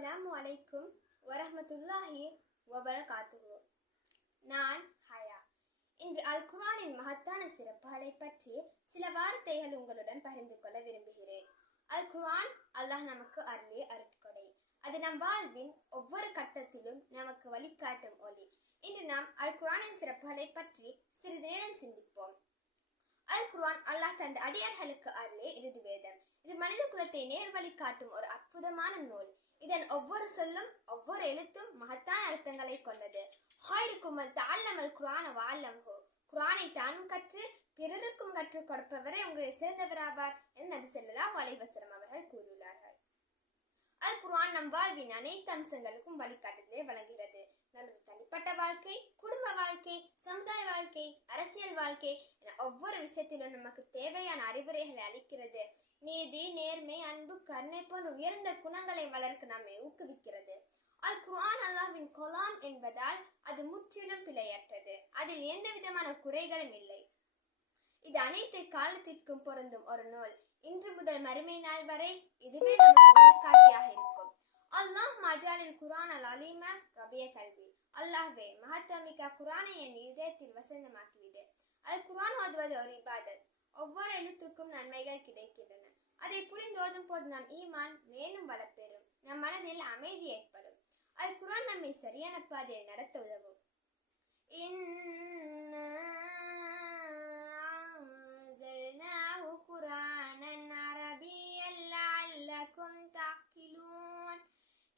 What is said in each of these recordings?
அஸ்ஸலாமு அலைக்கும் வரஹ்மத்துல்லாஹி வபரகாத்துஹு. நான் ஹயா. இன்று அல் குர்ஆனின் மகத்தான சிறப்புகளை பற்றி சில வார்த்தைகள் உங்களுடன் பகிர்ந்து கொள்ள விரும்புகிறேன். அல் குர்ஆன் அல்லாஹ் நமக்கு அருளிய அருட்கொடை. அது நம் வாழ்வின் ஒவ்வொரு கட்டத்திலும் நமக்கு வழிகாட்டும் ஒளி. இன்று நாம் அல் குர்ஆனின் சிறப்புகளை பற்றி சிறிது நேரம் சிந்திப்போம். அல் குர்ஆன் அல்லாஹ் தந்த அடியார்களுக்கு அருளிய இறுதி வேதம். இது மனித குலத்தை நேர்வழி காட்டும் ஒரு அற்புதமான நூல். இதன் ஒவ்வொரு சொல்லும் ஒவ்வொரு எழுத்தும் மகத்தான அர்த்தங்களை கொண்டது. குர்ஆனை தானும் கற்று பிறருக்கும் கற்றுக் கொடுப்பவரை உங்களை சிறந்தவராவார் என நபி ஸல்லல்லாஹு அலைஹி வஸல்லம் அவர்கள் கூறியுள்ளார்கள். அல் குர்ஆன் நம் வாழ்வின் அனைத்து அம்சங்களுக்கும் வழிகாட்டுதலை வழங்குகிறது. நமது தனிப்பட்ட வாழ்க்கை, குடும்ப வாழ்க்கை, சமுதாய வாழ்க்கை, அரசியல் வாழ்க்கை என ஒவ்வொரு விஷயத்திலும் நமக்கு தேவையான அறிவுரைகளை அளிக்கிறது. நீதி, நேர்மை, அன்பு, கருணை போன்ற உயர்ந்த குணங்களை வளர்க்க நம்மை ஊக்குவிக்கிறது. அல் குர்ஆன் அல்லாஹ்வின் கலாம் என்பதால் அது முற்றிலும் பிழையற்றது. அதில் எந்த விதமான குறைகளும் இல்லை. இது அனைத்து காலத்திற்கும் பொருந்தும் ஒரு நூல். இன்று முதல் மறுமை நாள் வரை இதுவே நமக்கு வழிகாட்டியாக இருக்கும். அல்லாஹ் மஜாலில் குர்ஆன் அல் அலீம ரபிய கல்வி. அல்லாஹ்வே, மகத்துவமிக்க குர்ஆனை என் இதயத்தில் வசந்தமாக்கிவிடு. அல் குர்ஆன் ஓதுவது ஒரு இபாதத். ஒவ்வொரு எழுத்துக்கும் நன்மைகள் கிடைக்கின்றன. அதை புரிந்து ஓதும் போது நம் ஈமான் மேலும் வளப்பெறும். நம் மனதில் அமைதி ஏற்படும். அல் குர்ஆன் நம்மை சரியான பாதையை நடத்த உதவும்.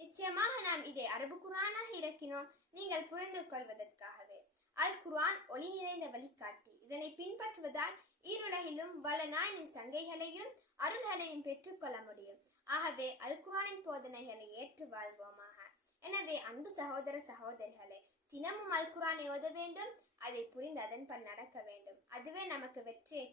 நிச்சயமாக நாம் இதை அரபு குர்ஆனாக இறக்கினோம், நீங்கள் புரிந்து கொள்வதற்காகவே. அல் குர்ஆன் ஒளி நிறைந்த வழிகாட்டி. இதனை பின்பற்றுவதால் ஈருலகிலும் வள நாயனின் சங்கைகளையும் அருள்களையும் பெற்றுக்கொள்ள முடியும். ஆகவே அல் குர்ஆனின் போதனைகளை ஏற்று வாழ்வோமாக. எனவே அன்பு சகோதர சகோதரிகளே, தினமும் அல் குர்ஆனை ஓத வேண்டும். அதை புரிந்து அதன்படி நடக்க வேண்டும். அதுவே நமக்கு வெற்றியை